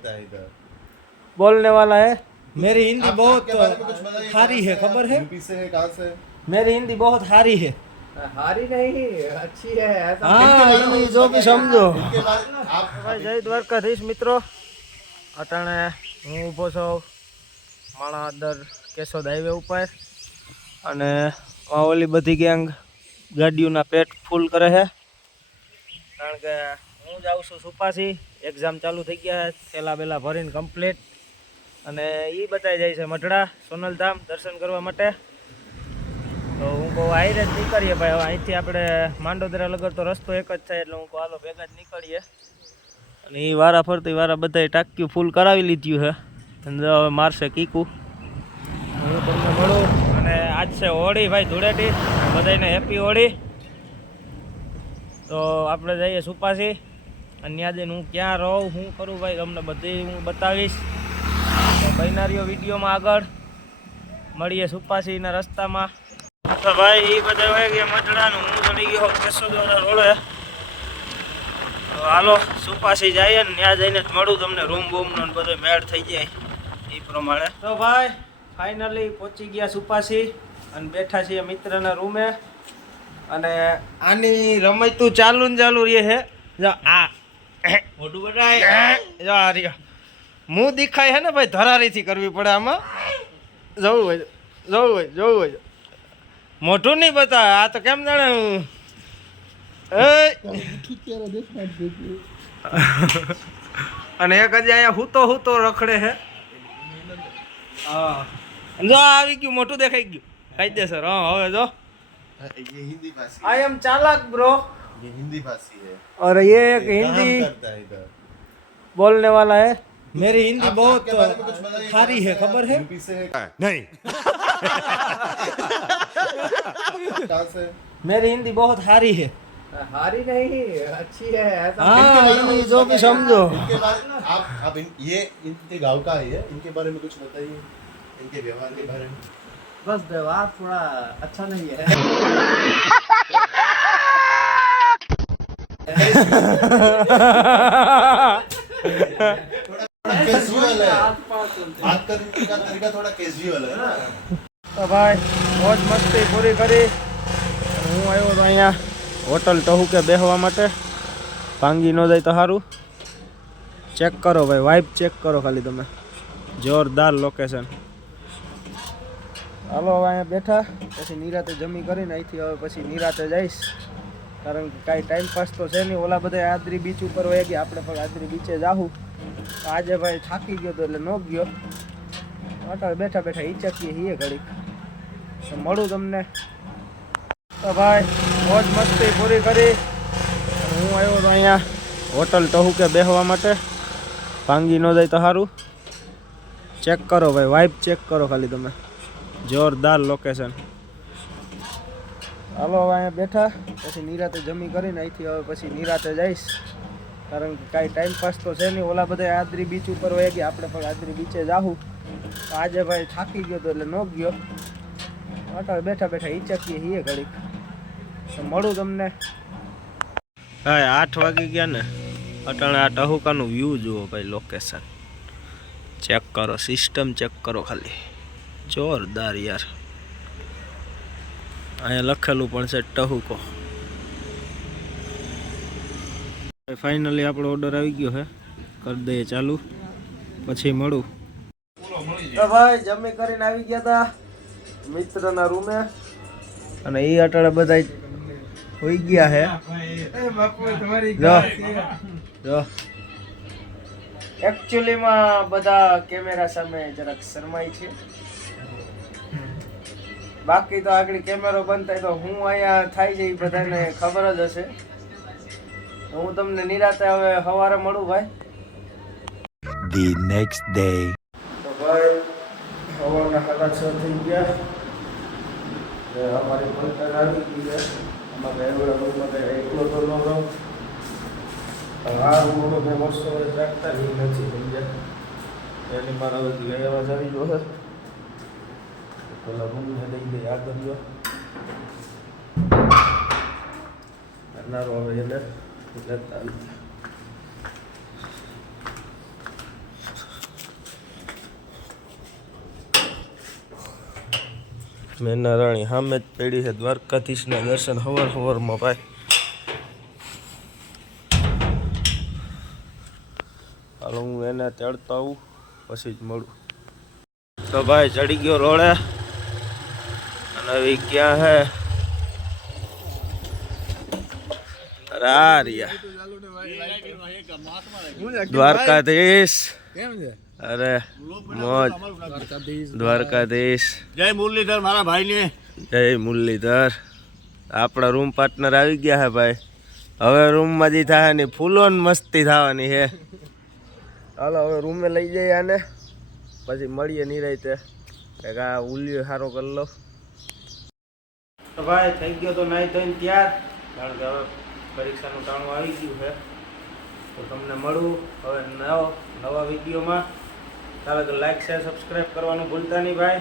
करता है इधर? बोलने वाला है। मेरी हिंदी बहुत आपके बारे में कुछ बताइए, हारी कहाँ है, से खबर आप? है? यूपी से है, कहाँ से? मेरी हिंदी बहुत हारी है। हारी नहीं, अच्छी है ऐसा। हाँ, ये जो भी समझो। इनके बारे आप ભાઈ જય દ્વારકાધીશ મિત્રો, અટાણે હું ઊભો છું માણાવદર કેશોદ હાઈવે ઉપર અને ઓલી બધી ગેંગ ગાડીઓના પેટ ફૂલ કરે છે કારણ કે હું જાઉં છું સુપાસી, એક્ઝામ ચાલુ થઈ ગયા છે, થેલા બેલા ભરીને કમ્પ્લીટ અને એ બધાય જાય છે મઢડા સોનલધામ દર્શન કરવા માટે। તો હું કહું હાઈરે જ નીકળીએ ભાઈ, હવે અહીંથી આપણે માંડોદરા લગર તો રસ્તો એક જ થાય એટલે હું કહું હાલો ભેગા જ નીકળીએ। અને એ વારા ફરતી વારા બધાએ ટાંક્યું ફૂલ કરાવી લીધું છે અને હવે મારશે કીકું। હું તમને મળું અને આજ છે હોળી ભાઈ, ધૂળેટી, બધાને હેપી હોળી। તો આપણે જઈએ સુપાસી અને ત્યાં જઈને હું ક્યાં રહું શું કરું ભાઈ તમને બધી હું બતાવીશ। તો બન્યા વિડીયોમાં આગળ મળીએ સુપાસીના રસ્તામાં। તો ભાઈ એ બધા હોય ગયા મઢડાનું, હું ચડી ગયો કેશોદવાળા રોડે। હાલો સુપાસી જઈએ ને ત્યાં જઈને મળું તમને, રૂમ બૂમનો બધો મેળ થઈ જાય એ પ્રમાણે। તો ભાઈ ફાઇનલી પહોંચી ગયા સુપાસી અને બેઠા છીએ મિત્રના રૂમે અને આની રમતું ચાલુ ને ચાલુ રહે છે। જો આ મોટું બતાય, જો આ રહ્યો મું દેખાય છે ને ભાઈ, ધરારીથી કરવી પડે આમાં, જવું હોય જવું હોય જવું હોય, મોઢું નહીં બતાવે આ તો કેમ જાણે અને એક હજી અહીંયા હૂતો હૂતો રખડે છે। હા જો આવી ગયું, મોટું દેખાઈ ગયું કાયદેસર। હા હવે જો ये हिंदी भाषी आई एम चालाक ब्रो, ये हिंदी भाषी है। और ये एक काम हिंदी करता है इधर। बोलने वाला है। मेरी हिंदी बहुत आपके बारे में कुछ बताइए, हारी है, कहाँ से खबर आप? है? यूपी से है, नहीं। कहाँ से? मेरी हिंदी बहुत हारी है। हारी नहीं, अच्छी है ऐसा। हाँ, ये जो भी समझो। इनके बारे आप ये इनके गांव का है, इनके बारे में कुछ बताइए, इनके व्यवहार के बारे में। बस व्यवहार थोड़ा अच्छा नहीं है। कैजुअल है, बात करने का तरीका थोड़ा कैजुअल है ना। તો ભાઈ મોજ મસ્તી પૂરી કરી હું આવ્યો તો અહીંયા હોટલ ટહુકે બેસવા માટે, ભાંગી ન જાય તો સારું। ચેક કરો ભાઈ, વાઇબ ચેક કરો ખાલી તમે, જોરદાર લોકેશન। હાલો હવે અહીંયા બેઠા, પછી નિરાતે જમી કરીને અહીંથી હવે પછી નિરાતે જઈશ કારણ કે કાંઈ ટાઈમ પાસ તો છે નહીં। ઓલા બધા આદરી બીચ ઉપર હોય ગયા, આપણે પણ આદરી બીચે જાવું। આજે ભાઈ થાકી ગયો તો એટલે ન ગયો, અટાળ બેઠા બેઠા ઈચકીએ હીએ ઘડીક, તો મળું તમને। તો ભાઈ મોજ મસ્તી પૂરી કરી હું આવ્યો તો અહીંયા હોટલ ટહુકે બેસવા માટે, ભાંગી ન જાય તો સારું। ચેક કરો ભાઈ, વાઇબ ચેક કરો ખાલી તમે, જોરદાર લોકેશન। હાલો હવે અહીંયા બેઠા, પછી નિરાતે જમી કરીને અહીંથી હવે પછી નિરાતે જઈશ કારણ કે કાંઈ ટાઈમ પાસ તો છે નહીં। ઓલા બધા આદરી બીચ ઉપર હોય ગયા, આપણે પણ આદરી બીચે જાવું। તો આજે ભાઈ થાકી ગયો તો એટલે ન ગયો, અટાળ બેઠા બેઠા ઈચકીએ હીએ ઘડીક, તો મળું તમને। ભાઈ 8 વાગી ગયા ને, અટાણે આ ટહુકાનું વ્યૂ જુઓ ભાઈ, લોકેશન ચેક કરો, સિસ્ટમ ચેક કરો ખાલી, જોરદાર યાર। અહીંયા લખેલું પણ છે ટહુકો। ફાઇનલી આપણો ઓર્ડર આવી ગયો છે, કરી દઈએ ચાલુ, પછી મળું। તો ભાઈ જમી કરીને આવી ગયા હતા મિત્રના રૂમે અને એ અટાળે બધા હોઈ ગયા છે। જો જો એકચ્યુઅલીમાં બધા કેમેરા સામે જરાક શરમાય છે, બાકી તો આગળ કેમેરો બંધ થાય તો હું અહીંયા થાય છે એ બધાને ખબર જ હશે। હું તમને નિરાતે હવે સવારે મળું ભાઈ। The next day. તો ભાઈ સવારના 6:30 થઈ ગયા, અમારી પલટન આવી ગઈ છે। અમારે એવડા રૂમમાં એકલો તો ન રહું, આ રૂમ મેં વર્ષો રાખતા નહીં નથી થઈ ગયા, એની મારા બધી અવાજ આવી ગયો છે। પેલા રૂમને લઈ ગઈ આગળ ગયો કરનારો હવે એને લેતા મેના રાણી સામે જ પડી છે દ્વારકાધીશના દર્શન હવારમાં ભાઈ. હાલો હું એને તેડતો આવું પછી જ મળું. તો ભાઈ ચડી ગયો રોડે અને હવે ક્યાં હે દ્વારકાધીશ. અરે મોજ દ્વારકાધીશ. જય મુરલીધર મારા ભાઈને. જય મુરલીધર. આપણા રૂમ પાર્ટનર આવી ગયા હે ભાઈ. હવે રૂમમાં જે થાય ને ફૂલો મસ્તી થવાની છે. હાલો હવે રૂમે લઈ જઈએ આને પછી મળીએ નિરાંતે. કંઈક આ ઉલિયો સારો કરી લો. તો ભાઈ થઈ ગયો તો નાઈ ધોઈને તૈયાર. કારણ કે હવે પરીક્ષાનું ટાણું આવી ગયું છે. તો તમને મળું હવે નવા વિડીયોમાં. ચાલો તો લાઈક શેર સબસ્ક્રાઈબ કરવાનું ભૂલતા નહીં ભાઈ.